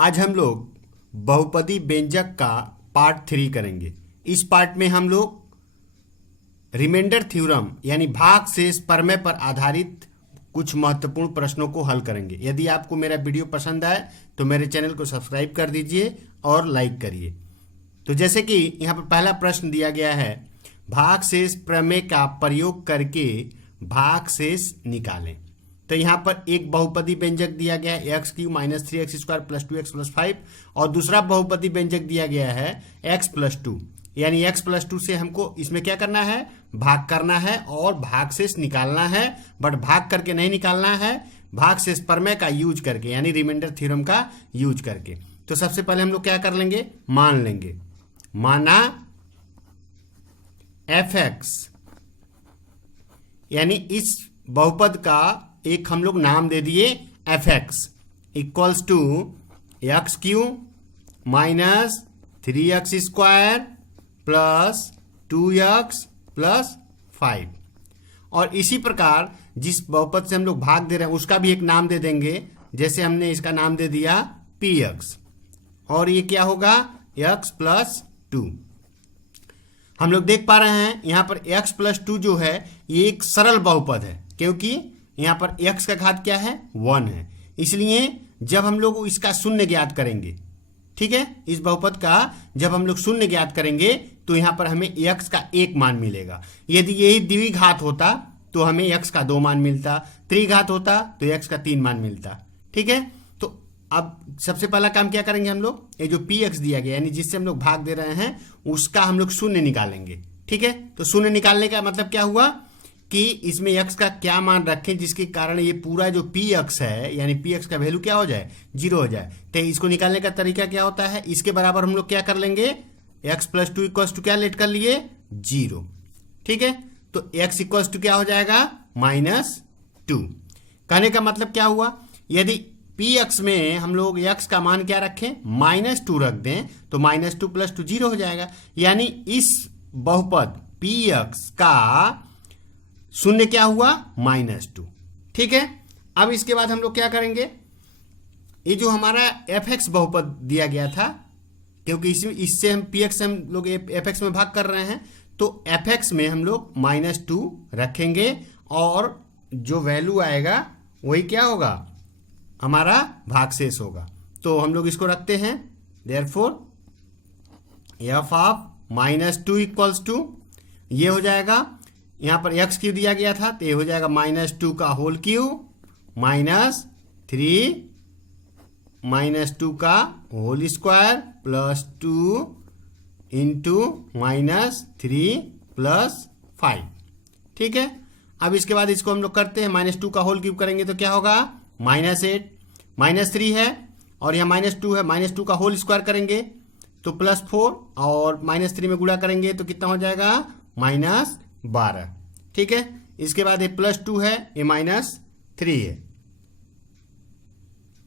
आज हम लोग बहुपदी व्यंजक का पार्ट 3 करेंगे। इस पार्ट में हम लोग रिमाइंडर थ्योरम यानी भाग शेष प्रमेय पर आधारित कुछ महत्वपूर्ण प्रश्नों को हल करेंगे। यदि आपको मेरा वीडियो पसंद आए तो मेरे चैनल को सब्सक्राइब कर दीजिए और लाइक करिए। तो जैसे कि यहाँ पर पहला प्रश्न दिया गया है, भाग शेष प्रमेय का प्रयोग करके भाग शेष निकालें। तो यहाँ पर एक बहुपदी व्यंजक दिया गया है x cube minus 3x² plus 2x plus 5 और दूसरा बहुपदी व्यंजक दिया गया है x प्लस 2, यानी x प्लस 2 से हमको इसमें क्या करना है, भाग करना है और भाग शेष निकालना है। बट भाग करके नहीं निकालना है, भाग शेष प्रमेय का यूज करके यानी रिमाइंडर थ्योरम का यूज करके। तो सबसे पहले हम लोग क्या कर लेंगे, मान लेंगे, माना fx यानी इस बहुपद का एक हम लोग नाम दे दिए fx equals to x cube minus 3x² plus 2x plus 5। और इसी प्रकार जिस बहुपद से हम लोग भाग दे रहे हैं उसका भी एक नाम दे देंगे, जैसे हमने इसका नाम दे दिया px और ये क्या होगा x प्लस 2। हम लोग देख पा रहे हैं यहाँ पर x प्लस 2 जो है ये एक सरल बहुपद है, क्योंकि यहाँ पर x का घात क्या है, 1 है। इसलिए जब हम लोग इसका शून्य ज्ञात करेंगे, ठीक है, इस बहुपद का जब हम लोग शून्य ज्ञात करेंगे तो यहाँ पर हमें x का 1 मान मिलेगा। यदि यही द्विघात होता तो हमें x का 2 मान मिलता, त्रिघात होता तो x का 3 मान मिलता। ठीक है, तो अब सबसे पहला काम क्या करेंगे हम लोग, ये जो px दिया गया यानी जिससे हम लोग भाग दे रहे हैं उसका हम लोग शून्य निकालेंगे। ठीक है, तो शून्य निकालने का मतलब क्या हुआ कि इसमें x का क्या मान रखें जिसके कारण ये पूरा जो px है यानी px का वैल्यू क्या हो जाए, 0 हो जाए। तो इसको निकालने का तरीका क्या होता है, इसके बराबर हम लोग क्या कर लेंगे, x प्लस 2 इक्वल्स टू क्या लेट कर लिए, 0। ठीक है, तो x इक्वल्स टू क्या हो जाएगा, -2। कहने का मतलब क्या हुआ, यदि px में हम लोग x का मान क्या रखें, -2 रख दें तो -2 प्लस 2 0 हो जाएगा। यानी इस बहुपद px का शून्य क्या हुआ, -2। ठीक है, अब इसके बाद हम लोग क्या करेंगे, ये जो हमारा fx बहुपद दिया गया था, क्योंकि इससे हम px से हम लोग fx में भाग कर रहे हैं, तो fx में हम लोग -2 रखेंगे और जो वैल्यू आएगा वही क्या होगा, हमारा भाग शेष होगा। तो हम लोग इसको रखते हैं, therefore f of -2 equals to ये हो जाएगा, यहाँ पर x क्यू दिया गया था तो ये हो जाएगा -2 का होल क्यू -3 -2 का whole square plus 2 into -3 plus 5। ठीक है, अब इसके बाद इसको हम लोग करते हैं, -2 का होल क्यूब करेंगे तो क्या होगा, -8 -3 है और यहाँ -2 है, -2 का होल स्क्वायर करेंगे तो +4 और -3 में गुणा करेंगे तो कितना हो जाएगा, -12। ठीक है, इसके बाद ये +2 है, ये -3 है,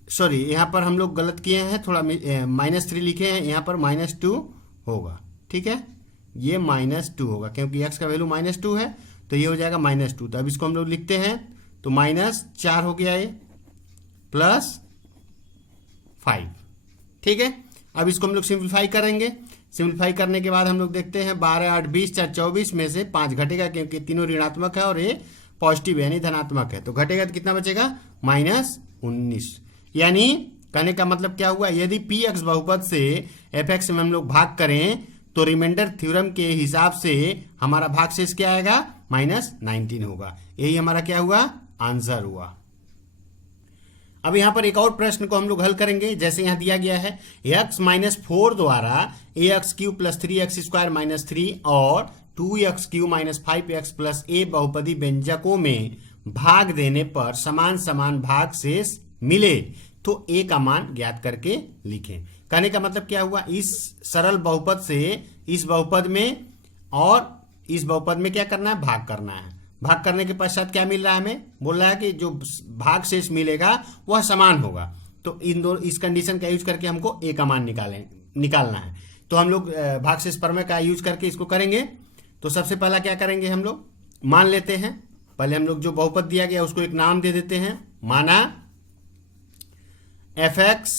सॉरी यहाँ पर हम लोग गलत किए हैं, थोड़ा -3 लिखे हैं, यहाँ पर -2 होगा। ठीक है, ये -2 होगा क्योंकि x का वैल्यू -2 है तो ये हो जाएगा -2। तो अब इसको हम लोग लिखते हैं तो -4 हो गया, ये +5। ठीक है, अब इसको हम लोग सिंप्लीफाई करेंगे। सिंप्लीफाई करने के बाद हम लोग देखते हैं 12 8 20 4 24 में से 5 घटेगा क्योंकि तीनों ऋणात्मक है और ये पॉजिटिव यानी धनात्मक है, तो घटेगा तो कितना बचेगा, -19। यानी कहने का मतलब क्या हुआ, यदि px बहुपद से fx में हम लोग भाग करें तो रिमाइंडर थ्योरम के हिसाब से हमारा भाग शेष क्या आएगा, -19 होगा। यही हमारा क्या हुआ, आंसर हुआ। अब यहाँ पर एक और प्रश्न को हम लोग हल करेंगे, जैसे यहाँ दिया गया है x -4 द्वारा ax³ प्लस 3x² -3 और 2x³ -5x प्लस a बहुपदी व्यंजकों में भाग देने पर समान समान भाग शेष मिले तो a का मान ज्ञात करके लिखें। कहने का मतलब क्या हुआ, इस सरल बहुपद से इस बहुपद में और इस बहुपद में क्या करना है, भाग करना है। भाग करने के पश्चात क्या मिल रहा है, हमें बोल रहा है कि जो भाग शेष मिलेगा वह समान होगा। तो इन दो इस कंडीशन का यूज करके हमको a का मान निकालना है। तो हम लोग भाग शेष प्रमेय का यूज करके इसको करेंगे। तो सबसे पहला क्या करेंगे, हम लोग मान लेते हैं, पहले हम लोग जो बहुपद दिया गया उसको एक नाम दे देते हैं, माना fx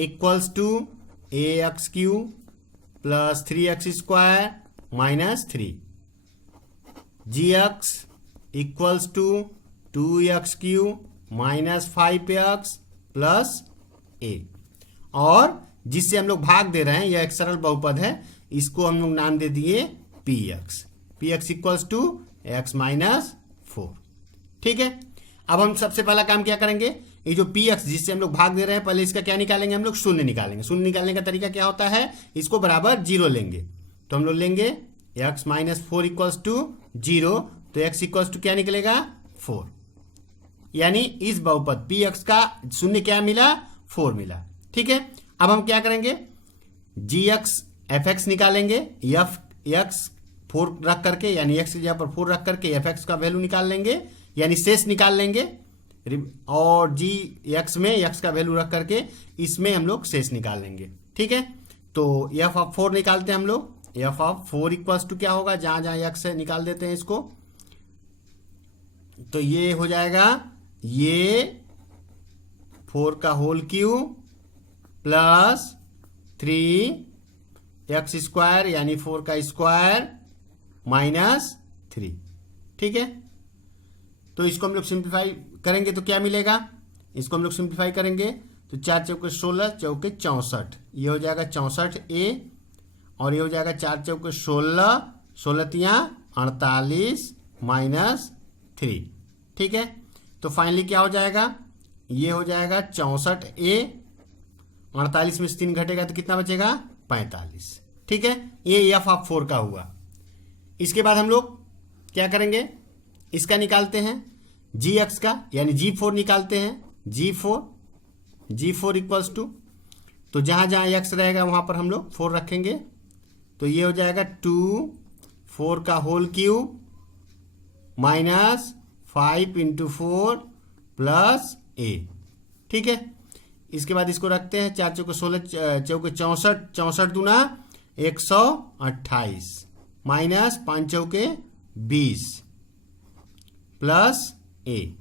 equals to a x cube plus 3x square minus 3, g x equals to 2x cube minus 5x plus a. और जिससे हम लोग भाग दे रहे हैं, यह एक सरल बहुपद है, इसको हम लोग नाम दे दिए P x equals to x minus 4। ठीक है, अब हम सबसे पहला काम क्या करेंगे, ये जो पी एक्स जिससे हम लोग भाग दे रहे हैं, पहले इसका क्या निकालेंगे, हम लोग शून्य निकालेंगे। शून्य निकालने का तरीका क्या होता है, इसको बराबर 0 लेंगे। तो हम लोग लेंगे एक्स माइनस 4 इक्वल्स टू 0, तो एक्स इक्वल्स टू क्या निकलेगा 4। यानी इस बहुपद पी एक्स का शून्य क्या मिला, 4 मिला। ठीक है, अब हम क्या करेंगे, जी एक्स एफ एक्स निकालेंगे, एफ एक्स 4 रख करके, यानी एक्स की जगह पर 4 रख करके एफ एक्स का वैल्यू निकाल लेंगे, यानी शेष निकाल लेंगे। और जी एक्स में एक्स का वैल्यू रख करके इसमें हम लोग शेष निकाल लेंगे। ठीक है, तो एफ ऑफ 4 निकालते हैं हम लोग। एफ ऑफ 4 इक्वल्स टू क्या होगा, जहां जहां एक्स है निकाल देते हैं इसको, तो ये हो जाएगा ये 4 का whole cube plus 3x square यानी 4 का स्क्वायर माइनस 3। ठीक है, तो इसको हम लोग सिंप्लीफाई करेंगे तो क्या मिलेगा, इसको हम लोग सिंप्लीफाई करेंगे तो 4 चौके 16 चौके 64, ये हो जाएगा 64a, और ये हो जाएगा 4 चौके 16, 16 तियां 48 माइनस 3। ठीक है, तो फाइनली क्या हो जाएगा, ये हो जाएगा 64a, 48 में से 3 घटेगा तो कितना बचेगा 45। ठीक है, ये एफ ऑफ 4 का हुआ। इसके बाद हम लोग क्या करेंगे, इसका निकालते हैं जी एक्स का, यानी G4 निकालते हैं। G4 इक्वल्स टू, तो जहां जहां एक्स रहेगा वहां पर हम लोग 4 रखेंगे, तो ये हो जाएगा 2 4 का whole cube minus 5 into 4 plus a. ठीक है, इसके बाद इसको रखते हैं 4 चौके 16 चौके 64, 64 दूना 128 माइनस 5 चौके 20 प्लस ए।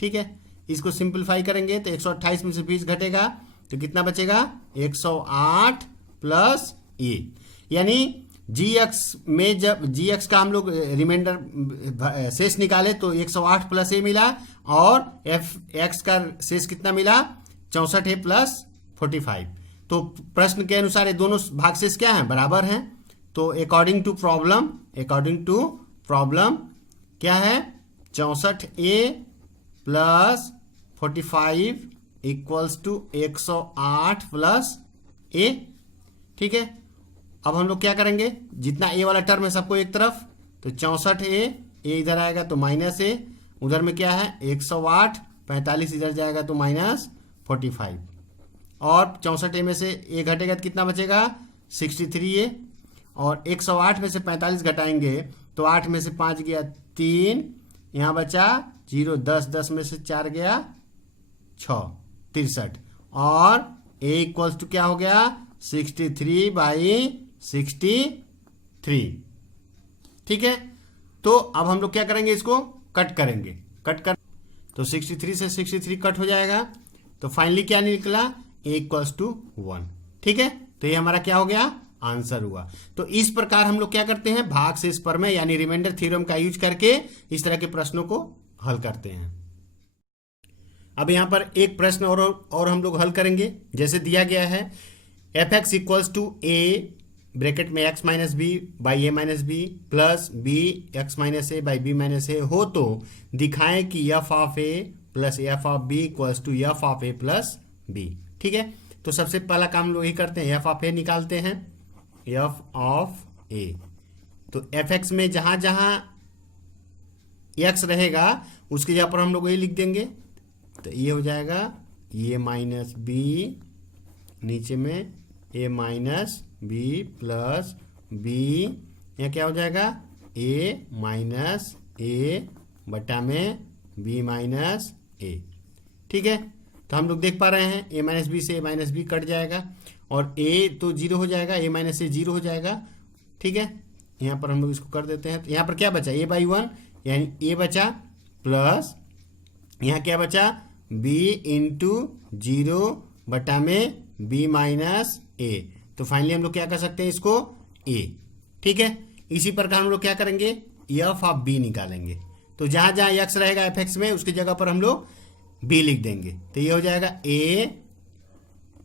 ठीक है, इसको सिंप्लीफाई करेंगे तो 128 में से 20 घटेगा तो कितना बचेगा 108 प्लस ए। यानी जी एक्स में जब जी एक्स का हम लोग रिमाइंडर शेष निकाले तो 108 प्लस ए मिला, और एफ एक्स का शेष कितना मिला 64 है प्लस 45। तो प्रश्न के अनुसार ये दोनों भागशेष क्या हैं, बराबर हैं। तो अकॉर्डिंग टू प्रॉब्लम क्या है, 64a plus 45 equals to 108 plus a. ठीक है, अब हम लोग क्या करेंगे, जितना ए वाला टर्म है सबको एक तरफ, तो 64a, ए इधर आएगा तो माइनस ए, उधर में क्या है 108, 45 इधर जाएगा तो माइनस 45, और 64a में से ए घटेगा तो कितना बचेगा 63a, और 108 में से 45 घटाएंगे तो 8 में से 5 गया 3, यहाँ बचा 0, 10 में से 4 गया 6, 63, और a इक्वल्स टू क्या हो गया 63/63। ठीक है, तो अब हम लोग क्या करेंगे, इसको कट करेंगे, तो 63 से 63 कट हो जाएगा, तो फाइनली क्या निकला a इक्वल्स टू 1। ठीक है, तो ये हमारा क्या हो गया, आंसर हुआ। तो इस प्रकार हम लोग क्या करते हैं, भाग शेष प्रमेय यानी रिमाइंडर थ्योरम का यूज करके इस तरह के प्रश्नों को हल करते हैं। अब यहाँ पर एक प्रश्न और हम लोग हल करेंगे, जैसे दिया गया है f x equals to a bracket में x minus b by a minus b plus b x minus a by b minus a हो तो दिखाएं कि f of a plus f of b equals to f of a plus b. ठीक है, तो सबसे पहला काम लोग ही करते हैं, एफ ऑफ ए निकालते हैं, एफ ऑफ ए। तो एफ एक्स में जहां जहां एक्स रहेगा उसके जगह पर हम लोग ये लिख देंगे, तो ये हो जाएगा ए माइनस बी, नीचे में a minus b plus B, यहाँ क्या हो जाएगा ए माइनस ए बटा में बी माइनस ए। ठीक है, तो हम लोग देख पा रहे हैं ए माइनस बी से ए माइनस बी कट जाएगा, और ए तो 0 हो जाएगा, ए माइनस ए 0 हो जाएगा। ठीक है, यहाँ पर हम लोग इसको कर देते हैं, तो यहाँ पर क्या बचा a बाई 1 यानी a बचा, प्लस यहाँ क्या बचा b इंटू 0 बटा में बी माइनस ए। तो फाइनली हम लोग क्या कर सकते हैं इसको ए। ठीक है, इसी प्रकार हम लोग क्या करेंगे एफ ऑफ बी निकालेंगे। तो जहां जहां एक्स रहेगा एफ एक्स में उसकी जगह पर हम लोग बी लिख देंगे। तो ये हो जाएगा ए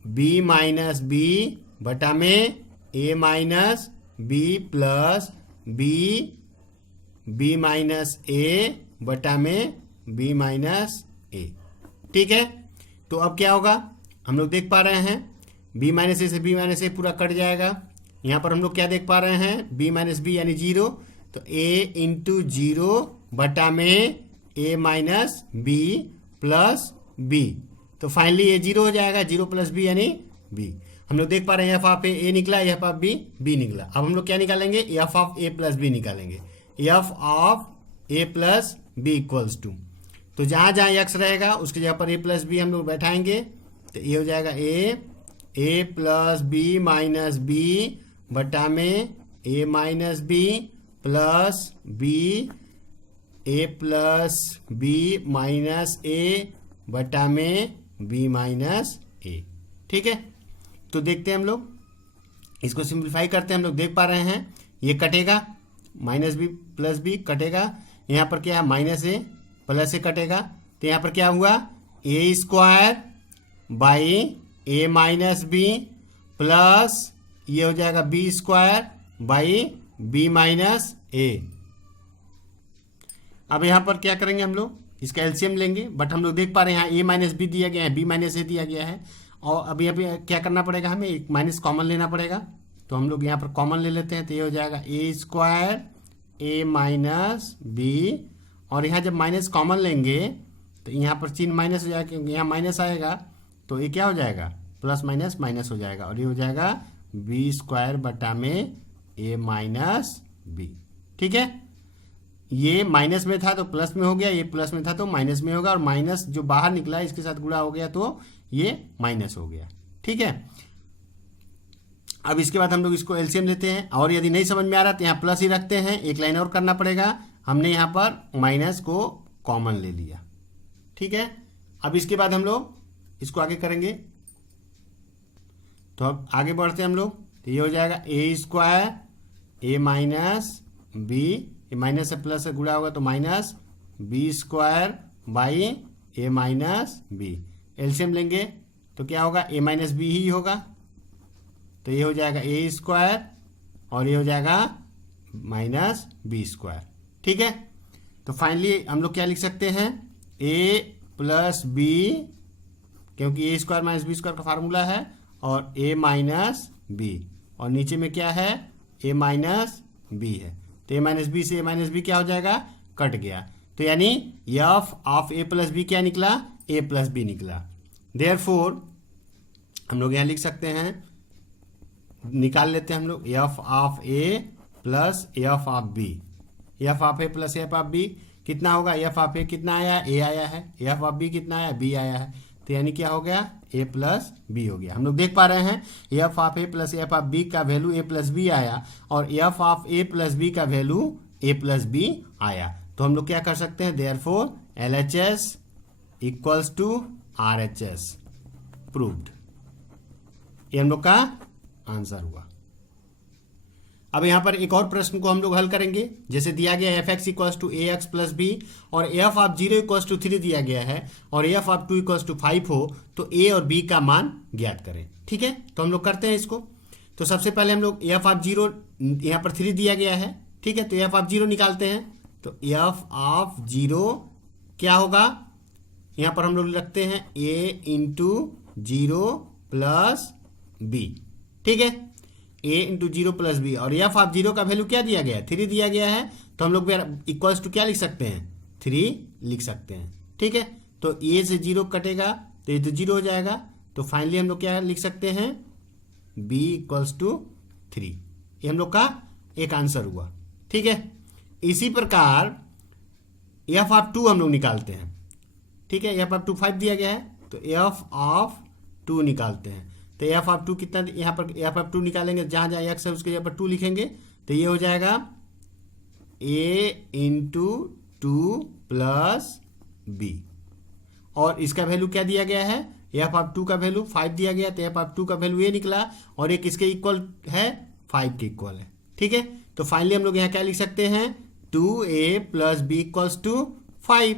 बी माइनस बी बटा में a minus b plus b minus a बटा में बी माइनस ए। ठीक है, तो अब क्या होगा हम लोग देख पा रहे हैं बी माइनस ए से बी माइनस ए पूरा कट जाएगा। यहाँ पर हम लोग क्या देख पा रहे हैं बी माइनस बी यानी जीरो। तो ए इंटू जीरो बटा में a minus b plus B. तो फाइनली ये जीरो हो जाएगा, जीरो प्लस बी यानी बी। हम लोग देख पा रहे हैं एफ ऑफ ए निकला, एफ ऑफ बी निकला। अब हम लोग क्या निकालेंगे f of a plus b निकालेंगे। F of a plus b equals to, तो जहां जहां एक्स रहेगा उसकी जगह पर ए प्लस बी हम लोग बैठाएंगे। तो ये हो जाएगा ए प्लस बी माइनस बी बटा में a minus b plus B A plus b minus a बटा में बी माइनस ए। ठीक है, तो देखते हैं हम लोग इसको सिंप्लीफाई करते हैं। हम लोग देख पा रहे हैं ये कटेगा, माइनस बी प्लस बी कटेगा, यहाँ पर क्या है माइनस ए प्लस ए कटेगा। तो यहाँ पर क्या हुआ a square by a minus b plus ये हो जाएगा b square by b minus a. अब यहाँ पर क्या करेंगे हम लोग इसका एलसीएम लेंगे, बट हम लोग देख पा रहे हैं यहाँ ए माइनस बी दिया गया है, बी माइनस ए दिया गया है, और अभी अभी क्या करना पड़ेगा हमें एक माइनस कॉमन लेना पड़ेगा। तो हम लोग यहाँ पर कॉमन ले लेते हैं। तो ये हो जाएगा a square a minus B, और यहाँ जब माइनस कॉमन लेंगे तो यहाँ पर चिन्ह माइनस हो जाएगा क्योंकि यहाँ माइनस आएगा। तो ये क्या हो जाएगा प्लस माइनस माइनस हो जाएगा, और ये हो जाएगा बी स्क्वायर बटा में ए माइनस बी। ठीक है, ये माइनस में था तो प्लस में हो गया, ये प्लस में था तो माइनस में होगा, और माइनस जो बाहर निकला इसके साथ गुणा हो गया तो ये माइनस हो गया। ठीक है, अब इसके बाद हम लोग इसको एलसीएम लेते हैं, और यदि नहीं समझ में आ रहा तो यहाँ प्लस ही रखते हैं, एक लाइन और करना पड़ेगा। हमने यहाँ पर माइनस को कॉमन ले लिया। ठीक है, अब इसके बाद हम लोग इसको आगे करेंगे। तो अब आगे बढ़ते हैं हम लोग। तो ये हो जाएगा a square a minus b, ये माइनस से प्लस से गुणा होगा तो minus b square by a minus b. LCM लेंगे तो क्या होगा ए माइनस बी ही होगा। तो ये हो जाएगा ए स्क्वायर और ये हो जाएगा माइनस बी स्क्वायर। ठीक है, तो फाइनली हम लोग क्या लिख सकते हैं ए प्लस बी, क्योंकि ए स्क्वायर माइनस बी स्क्वायर का फार्मूला है, और ए माइनस बी, और नीचे में क्या है ए माइनस बी है। तो ए माइनस बी से ए माइनस बी क्या हो जाएगा कट गया। तो यानी f of a plus b क्या निकला ए प्लस बी निकला। देयरफॉर हम लोग यहाँ लिख सकते हैं, निकाल लेते हैं हम लोग f of a plus f of b. F of a plus f of b कितना होगा, एफ ऑफ ए कितना आया ए आया है, एफ ऑफ बी कितना आया बी आया है। तो यानी क्या हो गया ए प्लस बी हो गया। हम लोग देख पा रहे हैं f of a plus f of b का वैल्यू ए प्लस बी आया, और f of a plus b का वैल्यू ए प्लस बी आया। तो हम लोग क्या कर सकते हैं therefore LHS equals to RHS proved. ये हम लोग का आंसर हुआ। अब यहाँ पर एक और प्रश्न को हम लोग हल करेंगे। जैसे दिया गया f x equals to a x plus b, और एफ ऑफ 0 इक्वल्स टू 3 दिया गया है, और एफ ऑफ 2 इक्वल्स टू 5 हो, तो ए और बी का मान ज्ञात करें। ठीक है, तो हम लोग करते हैं इसको। तो सबसे पहले हम लोग एफ ऑफ 0 यहाँ पर 3 दिया गया है। ठीक है, तो एफ ऑफ 0 निकालते हैं। तो एफ ऑफ 0 क्या होगा, यहाँ पर हम लोग रखते हैं ए इंटू 0 प्लस बी। ठीक है, ए इंटू 0 प्लस बी, और एफ ऑफ 0 का वैल्यू क्या दिया गया है 3 दिया गया है। तो हम लोग इक्वल्स टू क्या लिख सकते हैं 3 लिख सकते हैं। ठीक है, तो ए से 0 कटेगा तो ये तो 0 हो जाएगा। तो फाइनली हम लोग क्या लिख सकते हैं बी इक्वल्स टू 3। ये हम लोग का एक आंसर हुआ। ठीक है, इसी प्रकार एफ ऑफ 2 हम लोग निकालते हैं। ठीक है, एफ ऑफ 2 5 दिया गया है, तो एफ ऑफ 2 निकालते हैं। तो एफ ऑफ 2 कितना, यहाँ पर एफ ऑफ 2 निकालेंगे, जहाँ जहाँ एक्स है उसके यहाँ पर 2 लिखेंगे। तो ये हो जाएगा ए इंटू 2 प्लस बी, और इसका वैल्यू क्या दिया गया है एफ ऑफ 2 का वैल्यू 5 दिया गया, तो एफ ऑफ 2 का वैल्यू ये निकला, और एक इसके इक्वल है 5 के इक्वल है। ठीक है, तो फाइनली हम लोग यहाँ क्या लिख सकते हैं, 2a plus b equals to 5।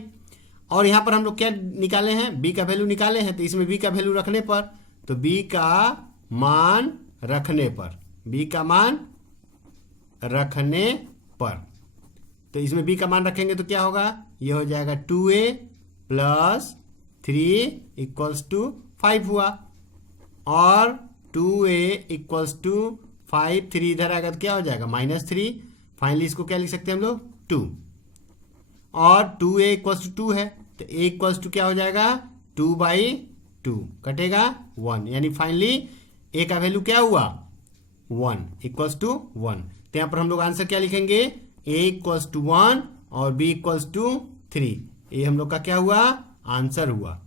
और यहाँ पर हम लोग क्या निकाले हैं, b का वैल्यू निकाले हैं, तो इसमें b का वैल्यू रखने पर, तो b का मान रखने पर, b का मान रखने पर, तो इसमें b का मान रखेंगे तो क्या होगा, ये हो जाएगा 2a प्लस 3 इक्वल्स टू 5 हुआ, और 2a इक्वल्स टू 5, 3 इधर आएगा तो क्या हो जाएगा -3। फाइनली इसको क्या लिख सकते हैं हम लोग, 2, और 2a इक्वल्स टू 2 है, तो a इक्वल्स टू क्या हो जाएगा, 2/2 कटेगा 1, यानी फाइनली a का वैल्यू क्या हुआ, 1 इक्वल्स टू 1। तो यहाँ पर हम लोग आंसर क्या लिखेंगे, a इक्वल्स टू 1 और b इक्वल्स टू 3, ये हम लोग का क्या हुआ, आंसर हुआ।